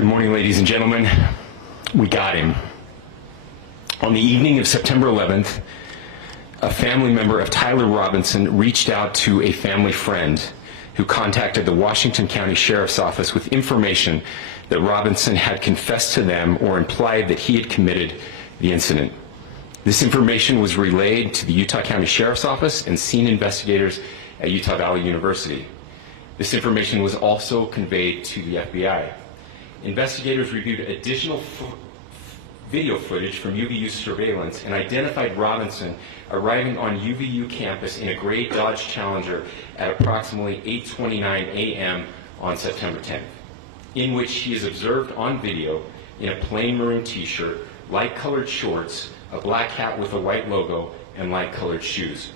Good morning, ladies and gentlemen. We got him. On the evening of September 11th, a family member of Tyler Robinson reached out to a family friend who contacted the Washington County Sheriff's Office with information that Robinson had confessed to them or implied that he had committed the incident. This information was relayed to the Utah County Sheriff's Office and scene investigators at Utah Valley University. This information was also conveyed to the FBI. Investigators reviewed additional video footage from UVU surveillance and identified Robinson arriving on UVU campus in a gray Dodge Challenger at approximately 8:29 a.m. on September 10th, in which he is observed on video in a plain maroon t-shirt, light-colored shorts, a black hat with a white logo, and light-colored shoes.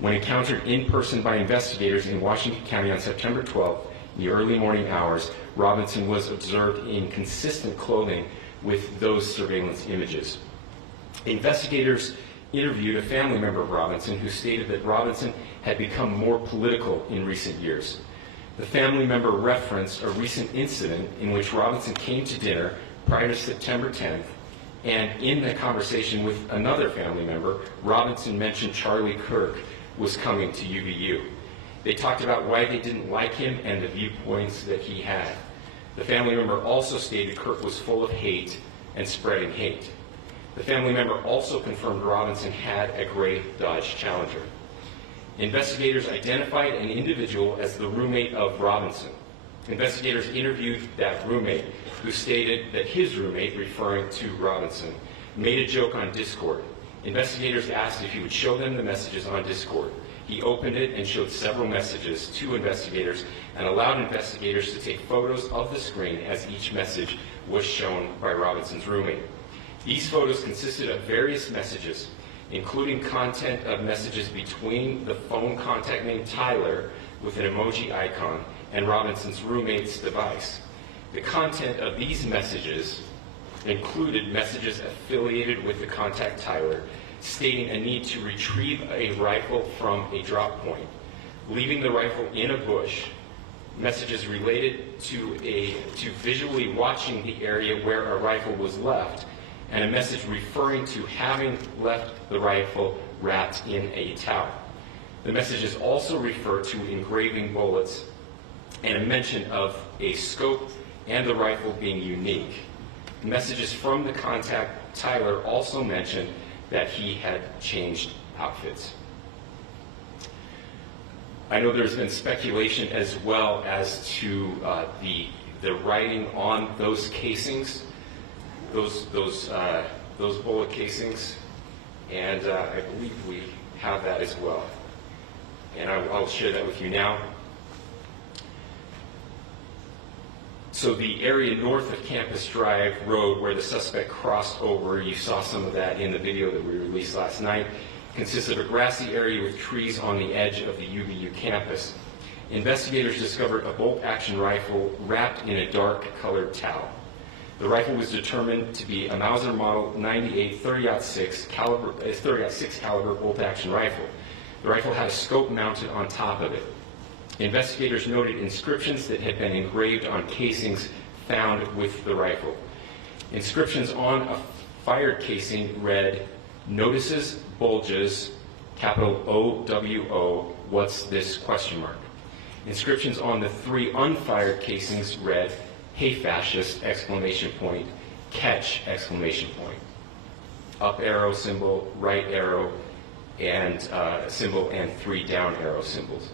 When encountered in person by investigators in Washington County on September 12th, in the early morning hours, Robinson was observed in consistent clothing with those surveillance images. Investigators interviewed a family member of Robinson who stated that Robinson had become more political in recent years. The family member referenced a recent incident in which Robinson came to dinner prior to September 10th, and in the conversation with another family member, Robinson mentioned Charlie Kirk was coming to UVU. They talked about why they didn't like him and the viewpoints that he had. The family member also stated Kirk was full of hate and spreading hate. The family member also confirmed Robinson had a gray Dodge Challenger. Investigators identified an individual as the roommate of Robinson. Investigators interviewed that roommate, who stated that his roommate, referring to Robinson, made a joke on Discord. Investigators asked if he would show them the messages on Discord. He opened it and showed several messages to investigators and allowed investigators to take photos of the screen as each message was shown by Robinson's roommate. These photos consisted of various messages, including content of messages between the phone contact named Tyler with an emoji icon and Robinson's roommate's device. The content of these messages included messages affiliated with the contact Tyler, stating a need to retrieve a rifle from a drop point, leaving the rifle in a bush, messages related to visually watching the area where a rifle was left, and a message referring to having left the rifle wrapped in a towel. The messages also refer to engraving bullets and a mention of a scope and the rifle being unique. Messages from the contact Tyler also mentioned that he had changed outfits. I know there's been speculation as well as to the writing on those casings, those bullet casings, and I believe we have that as well. And I'll share that with you now. So the area north of Campus Drive Road where the suspect crossed over, you saw some of that in the video that we released last night, consists of a grassy area with trees on the edge of the UVU campus. Investigators discovered a bolt-action rifle wrapped in a dark-colored towel. The rifle was determined to be a Mauser Model 98 30-06 caliber bolt-action rifle. The rifle had a scope mounted on top of it. Investigators noted inscriptions that had been engraved on casings found with the rifle. Inscriptions on a fired casing read, "Notices, bulges, capital OWO, what's this?" ? Inscriptions on the 3 unfired casings read, "Hey fascist!" ! Catch! Up arrow symbol, right arrow, and symbol, and 3 down arrow symbols.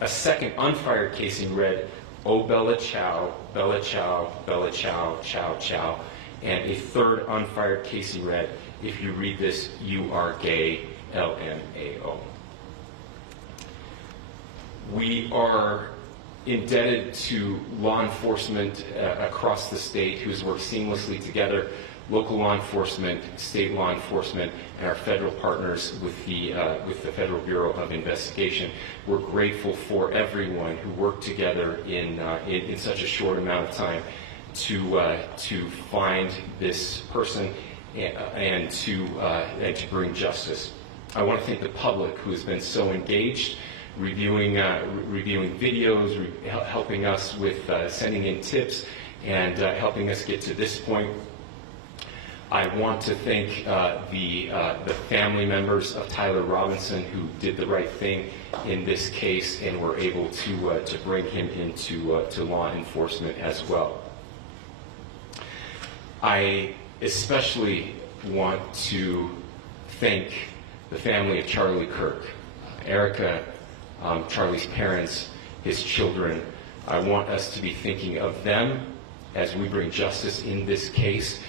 A second unfired casing read, "Oh Bella Chow, Bella Chow, Bella Chow, Chow Chow," and a third unfired casing read, "If you read this, you are gay, LMAO." We are indebted to law enforcement across the state who's worked seamlessly together, local law enforcement, state law enforcement, and our federal partners with the Federal Bureau of Investigation. We're grateful for everyone who worked together in such a short amount of time to find this person and to bring justice. I want to thank the public who has been so engaged, reviewing videos, helping us with sending in tips, and helping us get to this point. I want to thank the family members of Tyler Robinson who did the right thing in this case and were able to bring him into to law enforcement as well. I especially want to thank the family of Charlie Kirk, Erica, Charlie's parents, his children. I want us to be thinking of them as we bring justice in this case.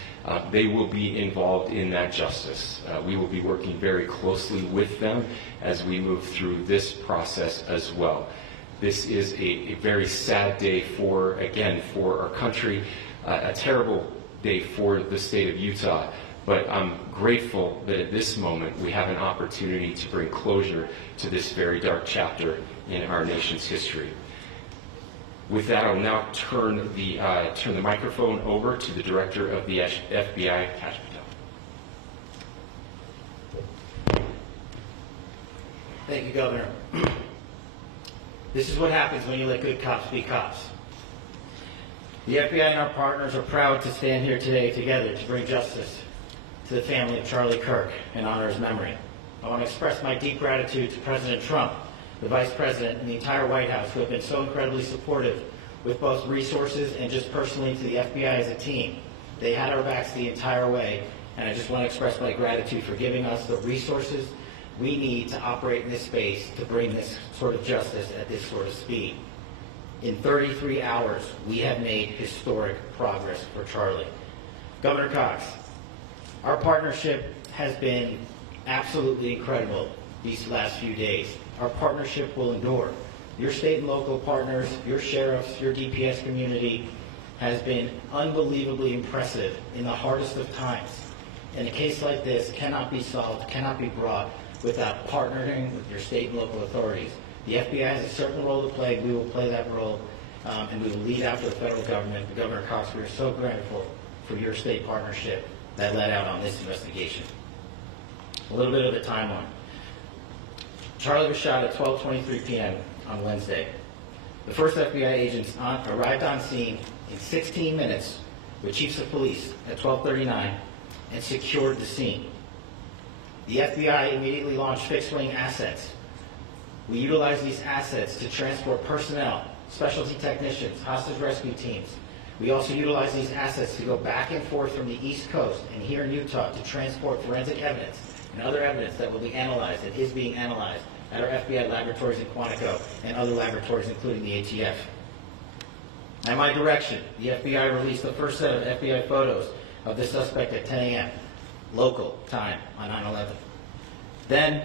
They will be involved in that justice. We will be working very closely with them as we move through this process as well. This is a very sad day for our country, a terrible day for the state of Utah, but I'm grateful that at this moment we have an opportunity to bring closure to this very dark chapter in our nation's history. With that, I'll now turn the microphone over to the Director of the FBI, Kash Patel. Thank you, Governor. This is what happens when you let good cops be cops. The FBI and our partners are proud to stand here today together to bring justice to the family of Charlie Kirk and honor his memory. I want to express my deep gratitude to President Trump, the Vice President, and the entire White House who have been so incredibly supportive with both resources and just personally to the FBI as a team. They had our backs the entire way, and I just want to express my gratitude for giving us the resources we need to operate in this space to bring this sort of justice at this sort of speed. In 33 hours, we have made historic progress for Charlie. Governor Cox, our partnership has been absolutely incredible these last few days. Our partnership will endure. Your state and local partners, your sheriffs, your DPS community has been unbelievably impressive in the hardest of times. And a case like this cannot be solved, cannot be brought without partnering with your state and local authorities. The FBI has a certain role to play. We will play that role, and we will lead after the federal government. Governor Cox, we are so grateful for your state partnership that led out on this investigation. A little bit of the timeline. Charlie was shot at 12:23 p.m. on Wednesday. The first FBI agents arrived on scene in 16 minutes with chiefs of police at 12:39 and secured the scene. The FBI immediately launched fixed-wing assets. We utilized these assets to transport personnel, specialty technicians, hostage rescue teams. We also utilized these assets to go back and forth from the East Coast and here in Utah to transport forensic evidence and other evidence that will be analyzed and is being analyzed at our FBI laboratories in Quantico and other laboratories, including the ATF. At my direction, the FBI released the first set of FBI photos of the suspect at 10 a.m. local time on 9/11. Then,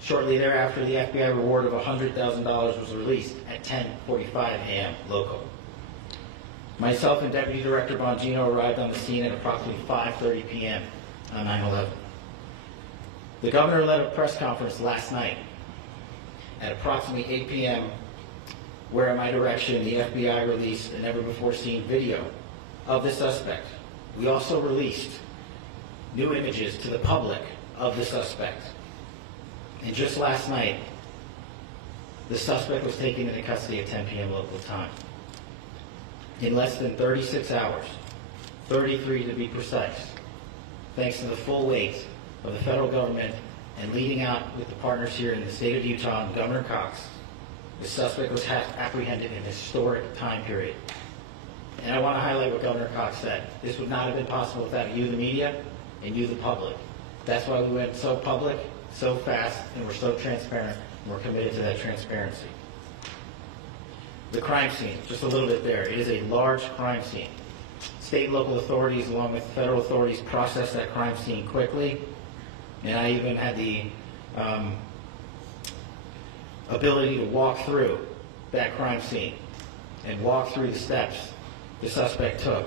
shortly thereafter, the FBI reward of $100,000 was released at 10:45 a.m. local. Myself and Deputy Director Bongino arrived on the scene at approximately 5:30 p.m. on 9/11. The governor led a press conference last night at approximately 8 p.m. where, at my direction, the FBI released a never-before-seen video of the suspect. We also released new images to the public of the suspect. And just last night, the suspect was taken into custody at 10 p.m. local time. In less than 36 hours, 33 to be precise, thanks to the full weight of the federal government and leading out with the partners here in the state of Utah and Governor Cox, the suspect was apprehended in a historic time period. And I want to highlight what Governor Cox said. This would not have been possible without you, the media, and you, the public. That's why we went so public, so fast, and we're so transparent, and we're committed to that transparency. The crime scene, just a little bit there. It is a large crime scene. State and local authorities, along with federal authorities, processed that crime scene quickly, and I even had the ability to walk through that crime scene and walk through the steps the suspect took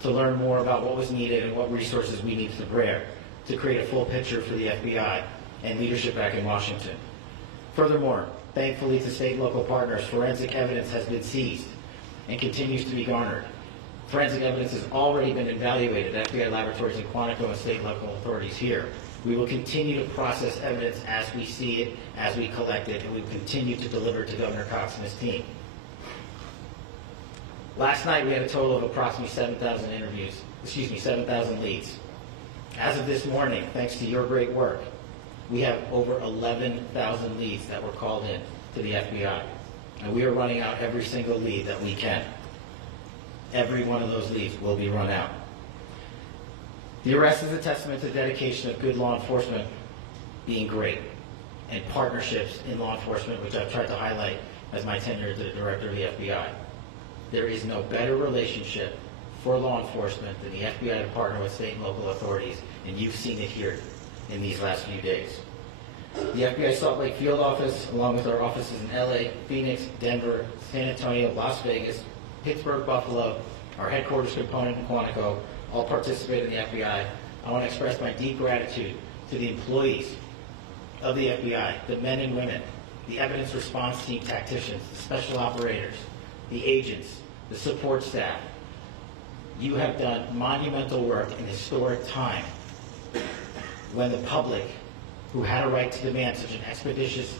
to learn more about what was needed and what resources we needed to bear to create a full picture for the FBI and leadership back in Washington. Furthermore, thankfully to state and local partners, forensic evidence has been seized and continues to be garnered. Forensic evidence has already been evaluated at FBI laboratories in Quantico and state and local authorities here. We will continue to process evidence as we see it, as we collect it, and we will continue to deliver to Governor Cox and his team. Last night we had a total of approximately 7,000 leads. As of this morning, thanks to your great work, we have over 11,000 leads that were called in to the FBI. And we are running out every single lead that we can. Every one of those leads will be run out. The arrest is a testament to the dedication of good law enforcement being great, and partnerships in law enforcement, which I've tried to highlight as my tenure as the director of the FBI. There is no better relationship for law enforcement than the FBI to partner with state and local authorities, and you've seen it here in these last few days. The FBI Salt Lake Field Office, along with our offices in LA, Phoenix, Denver, San Antonio, Las Vegas, Pittsburgh, Buffalo, our headquarters component in Quantico, all participate in the FBI. I want to express my deep gratitude to the employees of the FBI, the men and women, the evidence response team tacticians, the special operators, the agents, the support staff. You have done monumental work in historic time when the public, who had a right to demand such an expeditious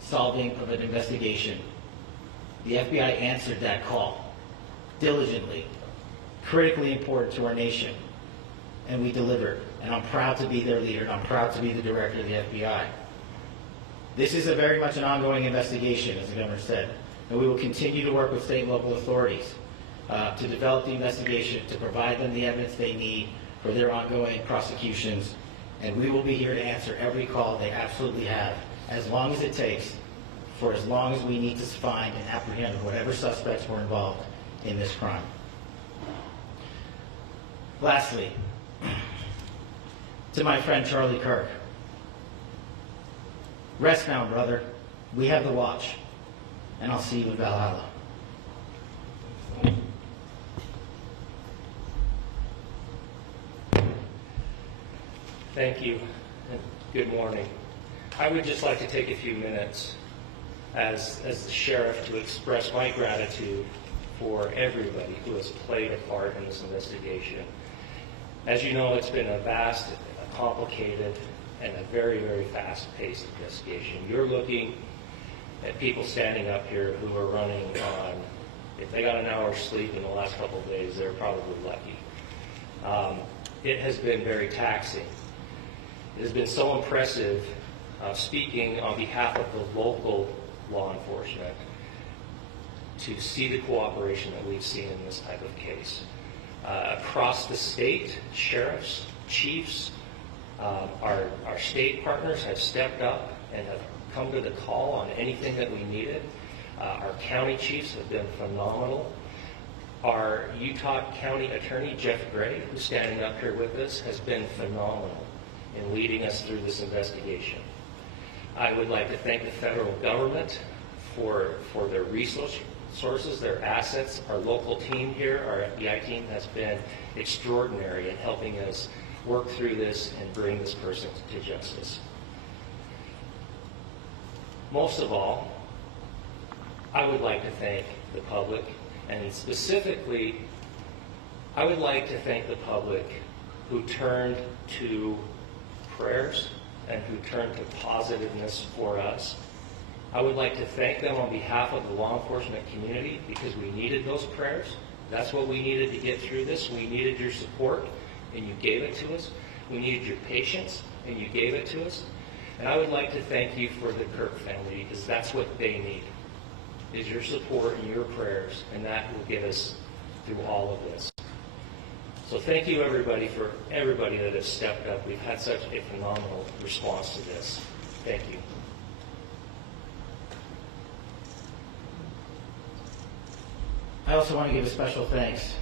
solving of an investigation, the FBI answered that call diligently, critically important to our nation, and we delivered. And I'm proud to be their leader, and I'm proud to be the director of the FBI. This is very much an ongoing investigation, as the governor said, and we will continue to work with state and local authorities to develop the investigation, to provide them the evidence they need for their ongoing prosecutions, and we will be here to answer every call they absolutely have, as long as it takes, for as long as we need to find and apprehend whatever suspects were involved in this crime. Lastly, to my friend Charlie Kirk, rest now, brother. We have the watch, and I'll see you in Valhalla. Thank you, and good morning. I would just like to take a few minutes as the sheriff to express my gratitude for everybody who has played a part in this investigation. As you know, it's been a vast, complicated, and a very, very fast-paced investigation. You're looking at people standing up here who are running on, if they got an hour's sleep in the last couple of days, they're probably lucky. It has been very taxing. It has been so impressive speaking on behalf of the local law enforcement to see the cooperation that we've seen in this type of case. Across the state, sheriffs, chiefs, our state partners have stepped up and have come to the call on anything that we needed. Our county chiefs have been phenomenal. Our Utah County Attorney, Jeff Gray, who's standing up here with us, has been phenomenal in leading us through this investigation. I would like to thank the federal government for their resources, their assets. Our local team here, our FBI team, has been extraordinary in helping us work through this and bring this person to justice. Most of all, I would like to thank the public, and specifically, I would like to thank the public who turned to prayers and who turned to positiveness for us. I would like to thank them on behalf of the law enforcement community, because we needed those prayers. That's what we needed to get through this. We needed your support, and you gave it to us. We needed your patience, and you gave it to us. And I would like to thank you for the Kirk family, because that's what they need, is your support and your prayers, and that will get us through all of this. So thank you, everybody, for everybody that has stepped up. We've had such a phenomenal response to this. Thank you. I also want to give a special thanks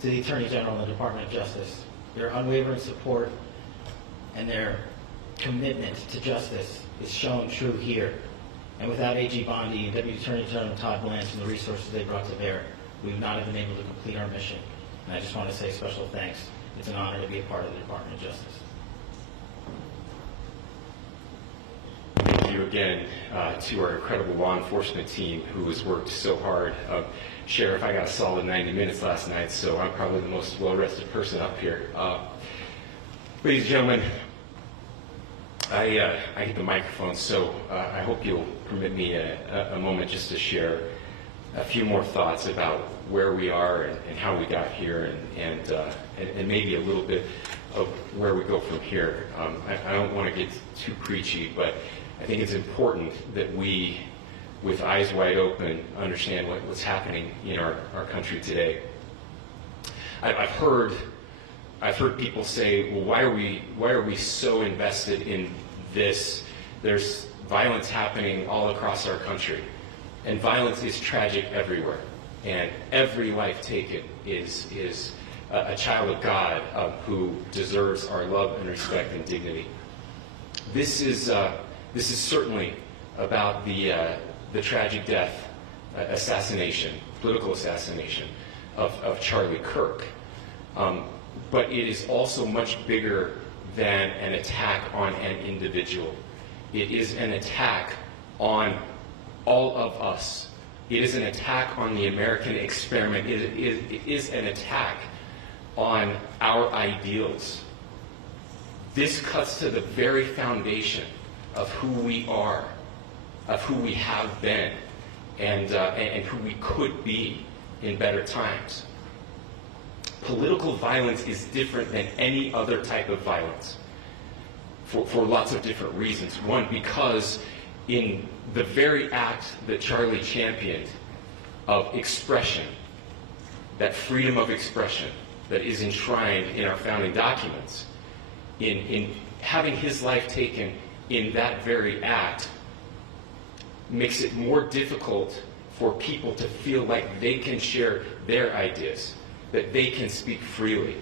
to the Attorney General and the Department of Justice. Their unwavering support and their commitment to justice is shown true here. And without AG Bondi and Deputy Attorney General Todd Blanche and the resources they brought to bear, we would not have been able to complete our mission. And I just want to say special thanks. It's an honor to be a part of the Department of Justice. Thank you again to our incredible law enforcement team who has worked so hard. Sheriff, I got a solid 90 minutes last night, so I'm probably the most well-rested person up here. Ladies and gentlemen, I hit the microphone, so I hope you'll permit me a moment just to share a few more thoughts about where we are and how we got here, and maybe a little bit of where we go from here. I don't want to get too preachy, but I think it's important that we, with eyes wide open, understand what's happening in our country today. I've heard people say, well, why are we so invested in this? There's violence happening all across our country, and violence is tragic everywhere, and every life taken is a child of God who deserves our love and respect and dignity. This is certainly about the tragic death, assassination, political assassination of Charlie Kirk. But it is also much bigger than an attack on an individual. It is an attack on all of us. It is an attack on the American experiment. It is an attack on our ideals. This cuts to the very foundation of who we are, of who we have been, and who we could be in better times. Political violence is different than any other type of violence for lots of different reasons. One, because in the very act that Charlie championed of expression, that freedom of expression that is enshrined in our founding documents, in having his life taken in that very act, makes it more difficult for people to feel like they can share their ideas, that they can speak freely.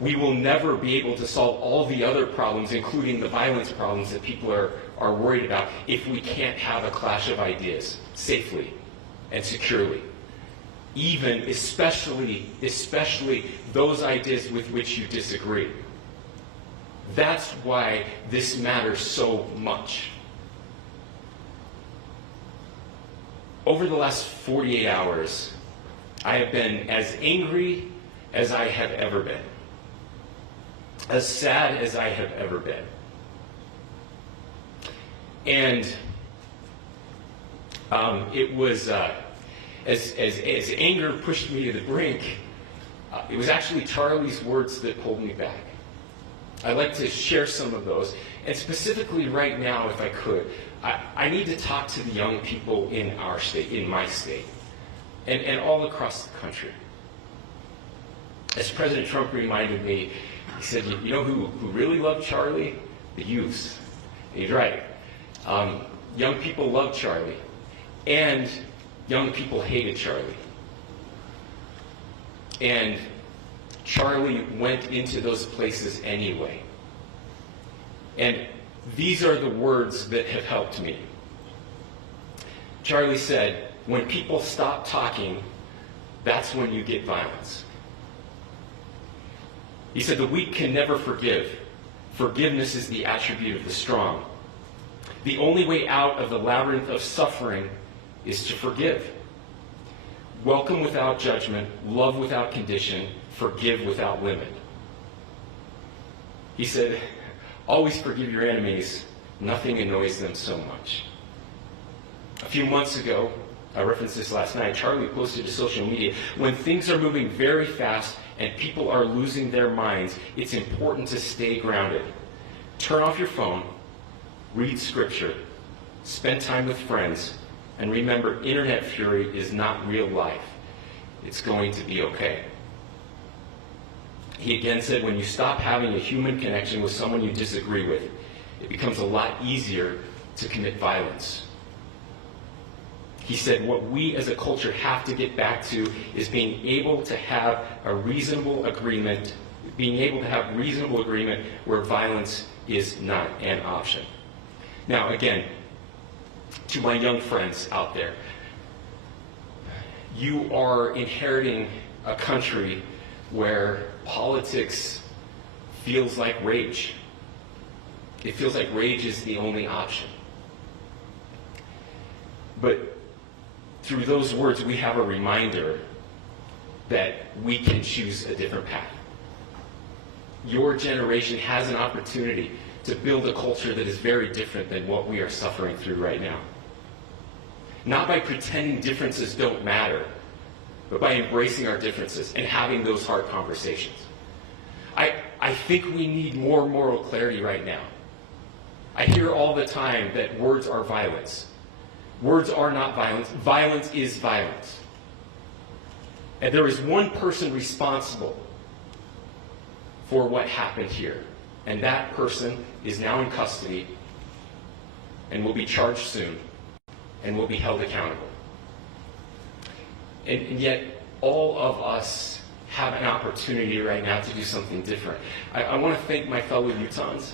We will never be able to solve all the other problems, including the violence problems that people are worried about, if we can't have a clash of ideas safely and securely. Even, especially those ideas with which you disagree. That's why this matters so much. Over the last 48 hours, I have been as angry as I have ever been, as sad as I have ever been. And it was, as anger pushed me to the brink, it was actually Charlie's words that pulled me back. I'd like to share some of those. And specifically right now, if I could, I need to talk to the young people in our state, in my state, and all across the country. As President Trump reminded me, he said, you know who really loved Charlie? The youth. And he's right. Young people loved Charlie, and young people hated Charlie. And Charlie went into those places anyway. And these are the words that have helped me. Charlie said, when people stop talking, that's when you get violence. He said, the weak can never forgive. Forgiveness is the attribute of the strong. The only way out of the labyrinth of suffering is to forgive. Welcome without judgment, love without condition, forgive without limit. He said, always forgive your enemies. Nothing annoys them so much. A few months ago, I referenced this last night, Charlie posted to social media, when things are moving very fast and people are losing their minds, it's important to stay grounded. Turn off your phone, read scripture, spend time with friends, and remember, internet fury is not real life. It's going to be okay. He again said, when you stop having a human connection with someone you disagree with, it becomes a lot easier to commit violence. He said, what we as a culture have to get back to is being able to have a reasonable agreement, where violence is not an option. Now, again, to my young friends out there, you are inheriting a country where politics feels like rage. It feels like rage is the only option. But through those words, we have a reminder that we can choose a different path. Your generation has an opportunity to build a culture that is very different than what we are suffering through right now. not by pretending differences don't matter, but by embracing our differences and having those hard conversations. I think we need more moral clarity right now. I hear all the time that words are violence. Words are not violence. Violence is violence. And there is one person responsible for what happened here. And that person is now in custody and will be charged soon and will be held accountable. And yet, all of us have an opportunity right now to do something different. I want to thank my fellow Utahns.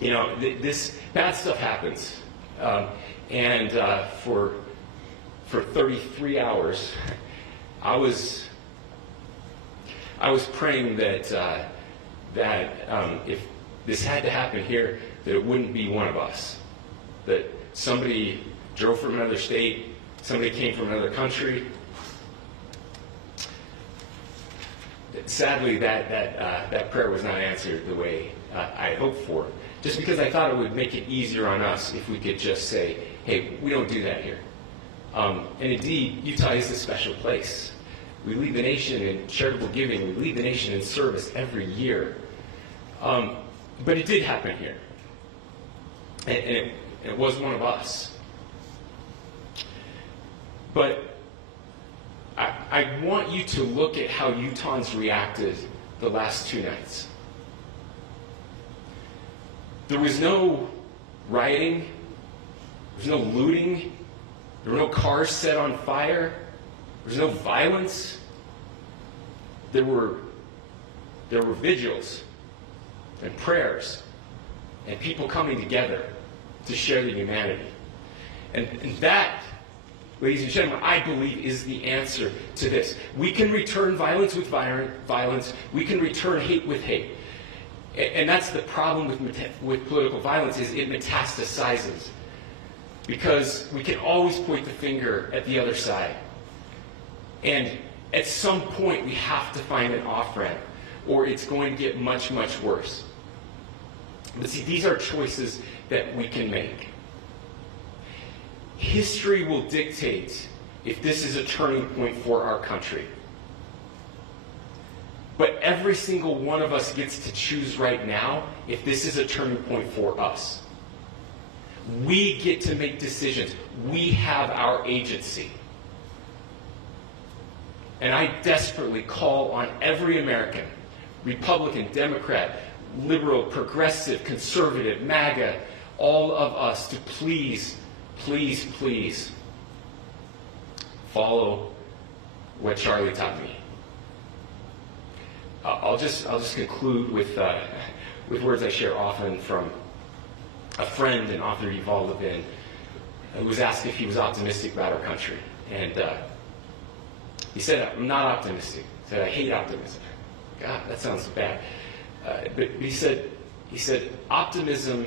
This bad stuff happens. And for 33 hours, I was praying that if this had to happen here, that it wouldn't be one of us. That somebody drove from another state, somebody came from another country. Sadly, that prayer was not answered the way I hoped for. Just because I thought it would make it easier on us if we could just say, hey, we don't do that here. And indeed, Utah is a special place. We lead the nation in charitable giving. We lead the nation in service every year. But it did happen here. And it was one of us. But I want you to look at how Utahns reacted the last 2 nights. There was no rioting. There was no looting. There were no cars set on fire. There was no violence. There were vigils and prayers and people coming together to share the humanity. And that, ladies and gentlemen, I believe is the answer to this. We can return violence with violence. We can return hate with hate. And that's the problem with political violence, is it metastasizes. Because we can always point the finger at the other side. And at some point, we have to find an off-ramp, or it's going to get much, much worse. But see, these are choices that we can make. History will dictate if this is a turning point for our country. But every single one of us gets to choose right now if this is a turning point for us. We get to make decisions. We have our agency. And I desperately call on every American, Republican, Democrat, liberal, progressive, conservative, MAGA, all of us to please, please, please follow what Charlie taught me. I'll just conclude with words I share often from a friend and author, Yuval Levin, who was asked if he was optimistic about our country. And he said, I'm not optimistic. He said, I hate optimism. God, that sounds bad. But he said, optimism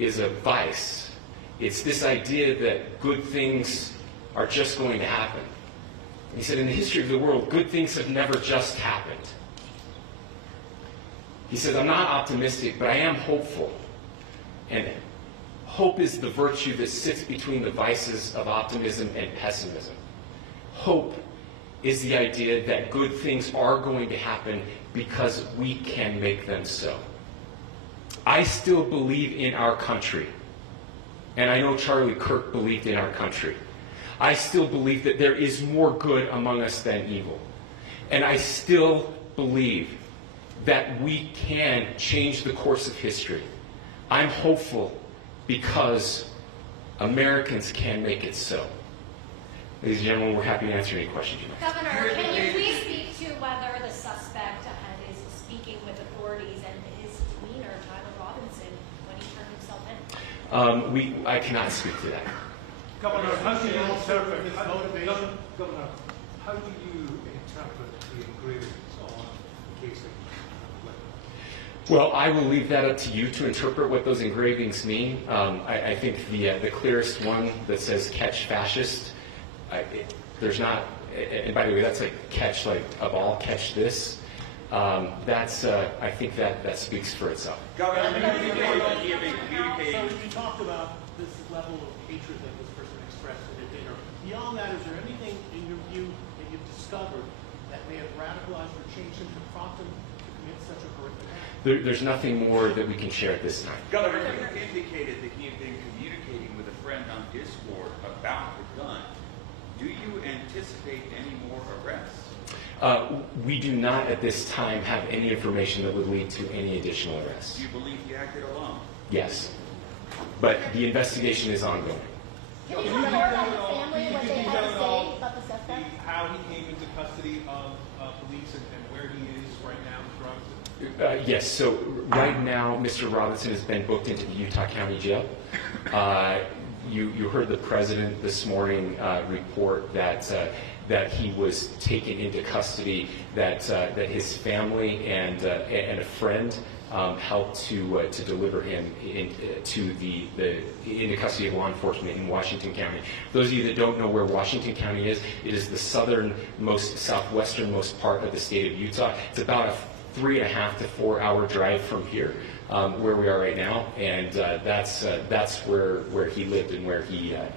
is a vice. It's this idea that good things are just going to happen. And he said, in the history of the world, good things have never just happened. He said, I'm not optimistic, but I am hopeful. And hope is the virtue that sits between the vices of optimism and pessimism. Hope is the idea that good things are going to happen because we can make them so. I still believe in our country. And I know Charlie Kirk believed in our country. I still believe that there is more good among us than evil. And I still believe that we can change the course of history. I'm hopeful because Americans can make it so. Ladies and gentlemen, we're happy to answer any questions you might have. Governor, can you please speak to whether the suspect is speaking with authorities and his demeanor, Tyler Robinson, when he turned himself in? I cannot speak to that. Governor, how do you interpret his motivation? Governor, how do you interpret the engravings on the case of Well, I will leave that up to you to interpret what those engravings mean. I think the clearest one that says "catch fascist," there's not, and by the way, that's like catch like a ball, catch this. I think that speaks for itself. Governor, so you talked about this level of hatred that this person expressed at a dinner. Beyond that, is there anything in your view that you've discovered that may have radicalized or changed him to prompt him to commit such a horrific act? There's nothing more that we can share at this time. Governor, you indicated that he had been communicating with a friend on Discord about the gun. Do you anticipate any more arrests? We do not at this time have any information that would lead to any additional arrests. Do you believe he acted alone? Yes. But the investigation is ongoing. Can you tell more about the family and what they had to say about the suspect? How he came into custody of police and where he is right now, Mr. Robinson? Yes, so right now, Mr. Robinson has been booked into the Utah County Jail. You heard the president this morning report that he was taken into custody, that his family and a friend helped to deliver him into custody of law enforcement in Washington County. For those of you that don't know where Washington County is, it is the southernmost, southwesternmost part of the state of Utah. It's about a 3.5 to 4 hour drive from here, where we are right now, and that's where he lived and where they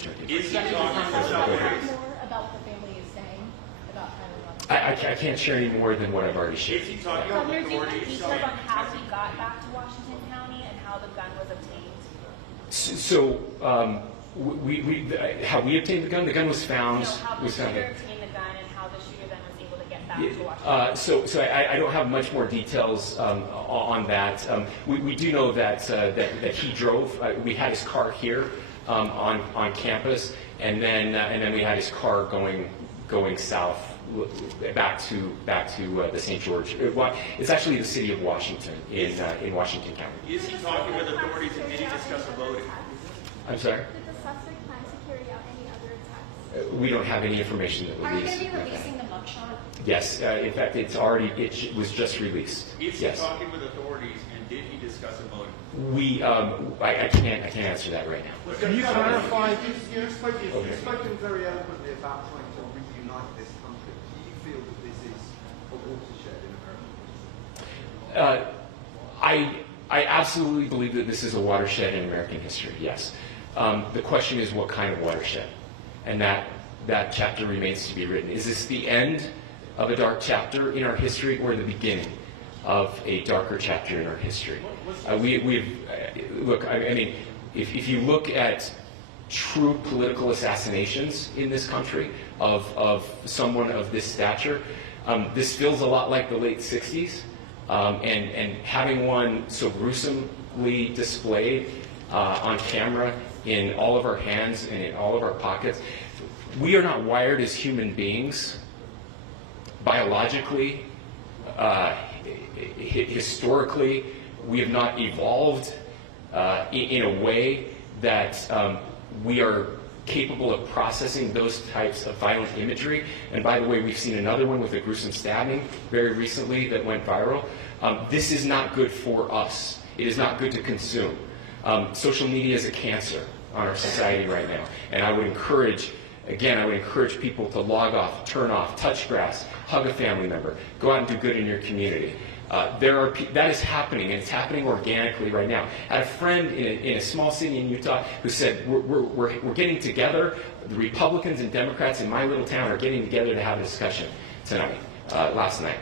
turned him. Is he Can you talking tell to us somebody? more about what the family is saying about Tyler Robinson? I can't share any more than what I've already shared. Is he talking with Governor, do you have authorities? details on how he got back to Washington County and how the gun was obtained? So, how we obtained the gun? The gun was found. How the was found shooter obtained the gun and how the shooter then was able to get back to Washington. So I don't have much more details on that. We do know that he drove. We had his car here on campus, and then we had his car going south back to the St. George. It's actually the city of Washington in Washington County. Is he talking with authorities and did he discuss a voting? I'm sorry. Did the suspect plan to carry out any other attacks? We don't have any information that Are you going released. to be releasing the mugshot? Yes, in fact, it was just released. Is he Yes. talking with authorities and did he discuss a voting? I can't answer that right now. Can you clarify? You've spoken very eloquently about trying to reunite this country. Do you feel that this is a watershed in American history? I absolutely believe that this is a watershed in American history, yes. The question is what kind of watershed? And that chapter remains to be written. Is this the end of a dark chapter in our history or the beginning of a darker chapter in our history? Look, I mean, if you look at true political assassinations in this country of someone of this stature, this feels a lot like the late 60s. And having one so gruesomely displayed on camera in all of our hands and in all of our pockets, we are not wired as human beings biologically, historically. We have not evolved in a way that we are capable of processing those types of violent imagery. And by the way, we've seen another one with a gruesome stabbing very recently that went viral. This is not good for us. It is not good to consume. Social media is a cancer on our society right now. And I would encourage people to log off, turn off, touch grass, hug a family member, go out and do good in your community. That is happening, and it's happening organically right now. I had a friend in a small city in Utah who said, we're getting together, the Republicans and Democrats in my little town are getting together to have a discussion last night,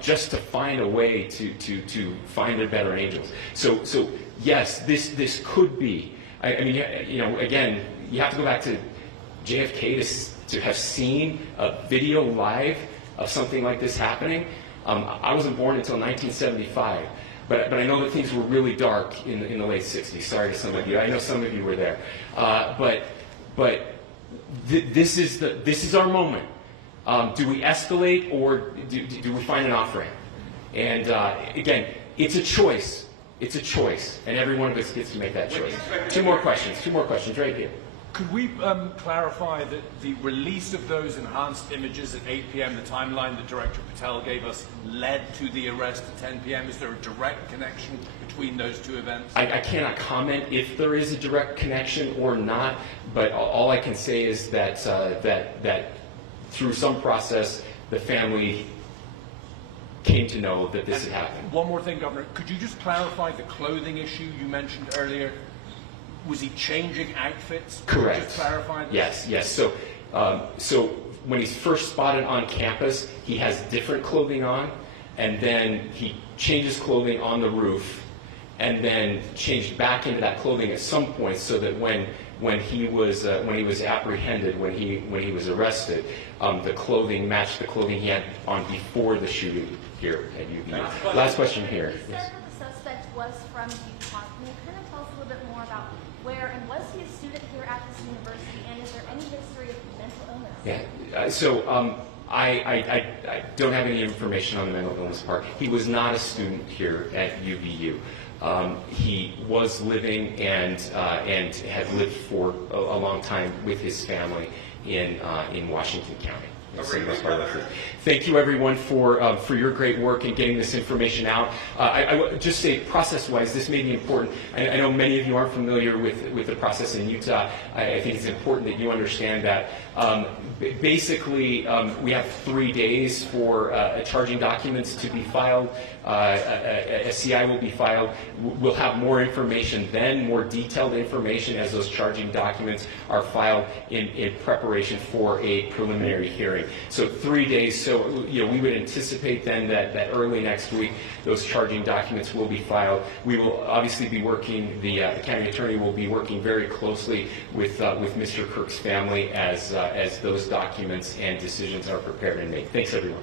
just to find a way to find their better angels. So yes, this could be, I mean, again, you have to go back to JFK to have seen a video live of something like this happening. I wasn't born until 1975, but I know that things were really dark in the late 60s. Sorry to some of you. I know some of you were there. This is our moment. Do we escalate or do we find an off-ramp? And again, it's a choice. It's a choice, and every one of us gets to make that choice. Two more questions right here. Could we clarify that the release of those enhanced images at 8 p.m., the timeline that Director Patel gave us, led to the arrest at 10 p.m.? Is there a direct connection between those two events? I cannot comment if there is a direct connection or not, but all I can say is that through some process, the family came to know that this had happened. One more thing, Governor. Could you just clarify the clothing issue you mentioned earlier? was he changing outfits? Correct. Just clarify this. Yes, yes. So when he's first spotted on campus, he has different clothing on, and then he changes clothing on the roof, and then changed back into that clothing at some point, so that when he was apprehended, when he was arrested, the clothing matched the clothing he had on before the shooting here at UVU. Last question here. You said that the suspect was from DuPont. Can you kind of tell us a little bit more about where, and was he a student here at this university, and is there any history of mental illness? Yeah. I don't have any information on the mental illness part. He was not a student here at UVU. He was living and had lived for a long time with his family in Washington County. So that's part of it. Thank you, everyone, for your great work in getting this information out. I would just say, process-wise, this may be important. I know many of you aren't familiar with the process in Utah. I think it's important that you understand that. Basically, we have 3 days for charging documents to be filed. A CI will be filed. We'll have more information then, more detailed information as those charging documents are filed in preparation for a preliminary hearing. So 3 days. So we would anticipate then that early next week those charging documents will be filed. We will obviously be working. The county attorney will be working very closely with Mr. Kirk's family as those documents and decisions are prepared and made. Thanks, everyone.